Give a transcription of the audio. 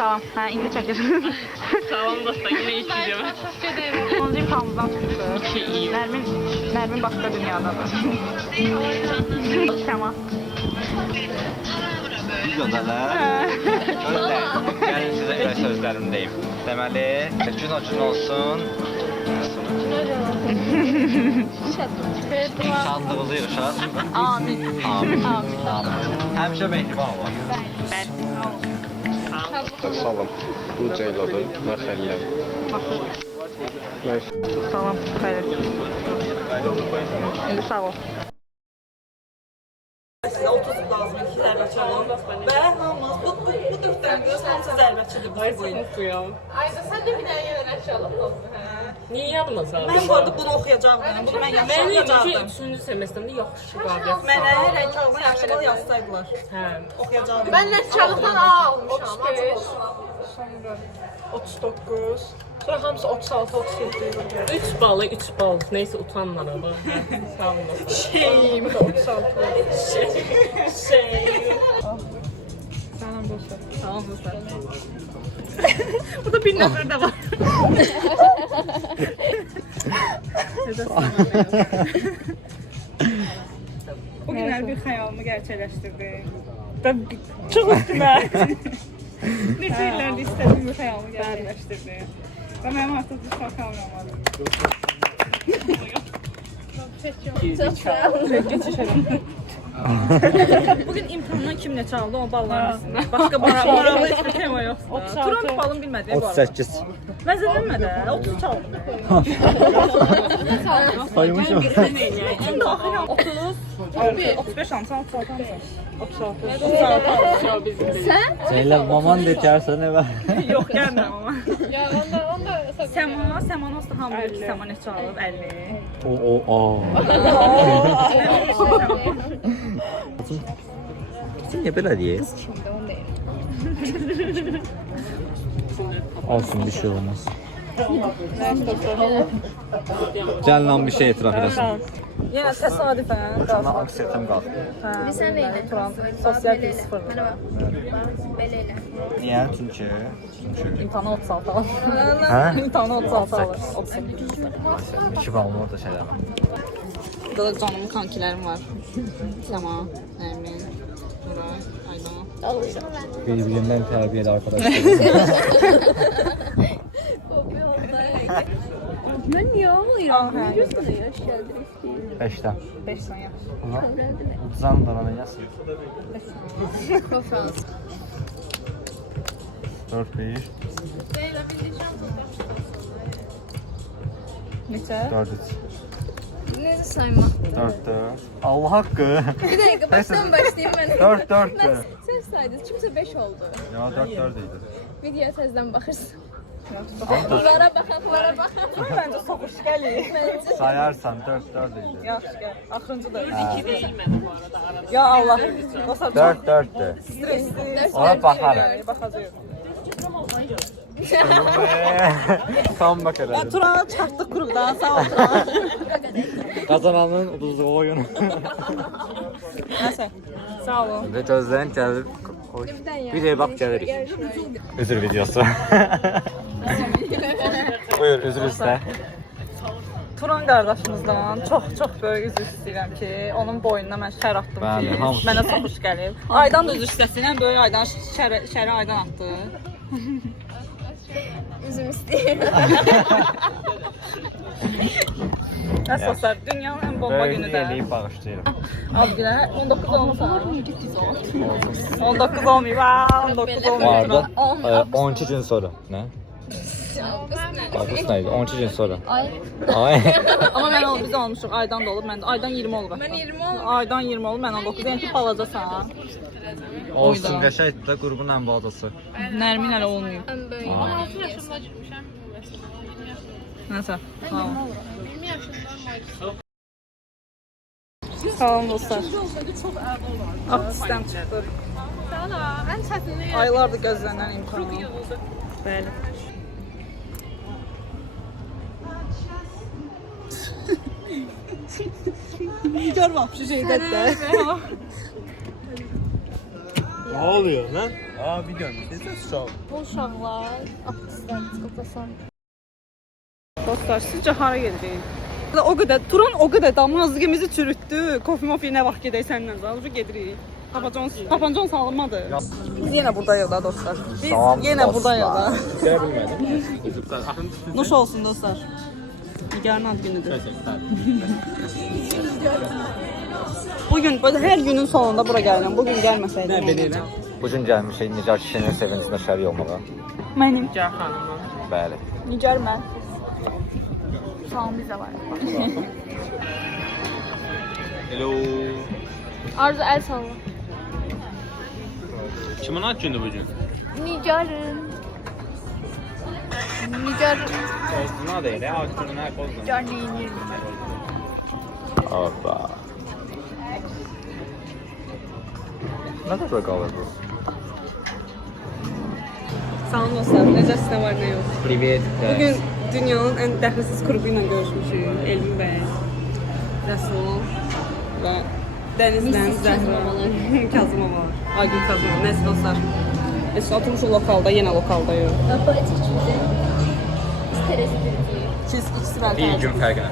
Tamam. Ha, indi çəkir. Tamam dostlar, yine içeceğim. 10. imkanımızdan çıxdı. Nərmin başqa dünyadadır. Səma. Videodalar. Özler. Gəlin sizə elə sözlərimi deyim. Deməli, gün o gün olsun. Şadlığınızı yığışar. Amin. Amin. Amin. Həmişə mehriban olun. Salam. Bu Ceyladır. Mən Xəliləm. Salam. Xeyr. İndi sağ ol. 30 lazım iki zərbəçalım və hamımız bu 4 dənə görürsən hamısı zərbəçidir bu boyun. Ayda sen de bir daha yerine açalım. Niye yapmasın? Mən bu arada bunu oxuyacağım. Bunu mən yaxşı Ben oxuyacaqdım. 3. semestrdə yaxşı qabiliyyət Mənə rəng alma yaxşı bal yazsaydılar. Hə. Oxuyacağım. Ben Neçalık'tan A almışam. 39. Sonra hamısı 36, 37 idi. 3 balı, 3 bal. Neyse utanmadan ama. Sağ olun. Şeyim 36. Tamam dostlar. Burada bir nəfər də var. Bugün hər bir xəyalımı gerçəkləşdirdim. Və çox üstümə. Neçə illərdir istədiyim bir xəyalımı gerçəkləşdirdim. Və mənim artıq bir kameram var. Bugün imtahandan kim neçə aldı o balların üstündə. Başqa maraqlı heç tema yoxdur. Turan balım bilmədi bu arada. 38. Məzələnmə də, 30 çaldım. Saymışam. Şimdi axıram 30, 35 almışam, 36 almışam. 36. Zeynep maman dekərsən evə. Yox, gəlmirəm amma. Ya onda Səmanı olsa hamı bilir ki, Səma neçə alıb? 50. Sen niye böyle diye? Olsun bir şey olmaz. Gel lan bir şey etiraf edesin. Yenə təsadüfən Sana aksiyetim qaldı. Sen neyle? Turan sosial bir sıfır. Merhaba. Beleyle. Niye? Çünkü İmtahanı 36 alır. Ha? İmtahanı 36 alır. 38. 2 balım orada şeyler var. Burada da canımın kankilərim var. Səma, Nərmin, Nuray, Aydan. Birbirinden terbiyeli arkadaşlar. Ben niye ağlıyorum? Aha. Biliyorsun ya aşağıda. 5'ten. 5 saniye. Uzan da bana yazsın. Kofraz. 4 1. Neçə? 4 3. Ne sayma? 4 4. Allah hakkı. Bir dakika baştan başlayayım ben. 4 4. Sen saydın. Çünkü 5 oldu. Ya 4 4 idi. Videoya tezden bakırsın. Bunlara bakanlara bakan. Məncə soğuş gəlir. Sayarsan 4 4 idi. Yaxşı gəl. Axırıncı da. 2 değilmedi bu arada arada. Ya Allah. Dostlar 4 4'tü. stresli. Ona bakarım. Baxacağıq. Tam bak Ya hele. Turan'a çarptık qrupdan. Sağ ol Turan. Kazananın uduzluğu oyunu. Nəsə. Sağ olun. Ve gözlerin gelip hoş. Bir de bak gelirik. Özür videosu. Buyur özür iste. Turan qardaşımızdan çox böyük üzr istəyirəm ki, onun boynuna mən şər atdım Bəli, ki, hamısı. mənə soxuş gəlir. Aydan da üzr istəsinəm, böyük Aydan şəri Aydan atdı. Üzüm isteyeyim. Əsaslar, dünyanın ən bomba Böyle günü bir də. eleyip bağışlayırım. Abgilə 19 olmasa. 19 olmayıb, 19 Bu olmayıb. arada 12 gün sonra. Ne? Ağustos neydi? 12 gün sonra. Ay. Ay. Amma mən biz olmuşuq, Aydan da olub, mən də Aydan 20 olub. Ben 20 oldum. Aydan 20 olub, mən 19. Yəni ki, balacasan. Olsun qəşəng də qrubun ən balacası. Nərmin hələ olmayıb. Ben böyle. 16 yaşında çıkmışam. Nəsə, sağ olun. Sağ olun dostlar. Ah, sistem çıxdı. Sana en çətinliyi. Aylardır gözlənilən imtahan. Bəli. Görməmişik şeydə də. Ne oluyor lan? Aa bir görmüşsünüz. Sağ ol. Bu uşaqlar, artistlər, diskotesan. Dostlar, sizcə hara gedirik? O qədər, Turan o qədər damazlığımızı çürütdü. Kofi mofi nə vaxt gedək səninlə də, ucu gedirik. Papancon salınmadı. Biz yenə buradayıq da dostlar. Biz yenə buradayıq da. Göre bilmedim. Nuş olsun dostlar. Nigarın ad günüdür. Bugün, böyle her günün sonunda bura gəlirəm. Bugün gəlməsəydim. Ne bileyim. Bugün gəlmişik Nigar kişinin sevincində şərik olmağa. Mənim. Gel hanımım. Bəli. Nigar mən. Salam bizə var. Hello. Arzu el salla. Kimin ad günü bugün? Nigarın. Nigarın. Ozuna değil ya. Ad günü ne Ozuna? Nigar neyinir? Hoppa. Nə qədər qalır bu? Salam dostlar, necəsiz, nə var, nə yox? Privet. Bugün dünyanın ən dəxilsiz qrupu ilə görüşmüşük. Elvin bəy, Rəsul və Dənizlə Zəhra, Kazımova, Aygün Kazımova. Nəsə dostlar, biz oturmuşuq lokalda, yenə lokaldayıq. İkisi bəlkə. Bir gün fərqlə.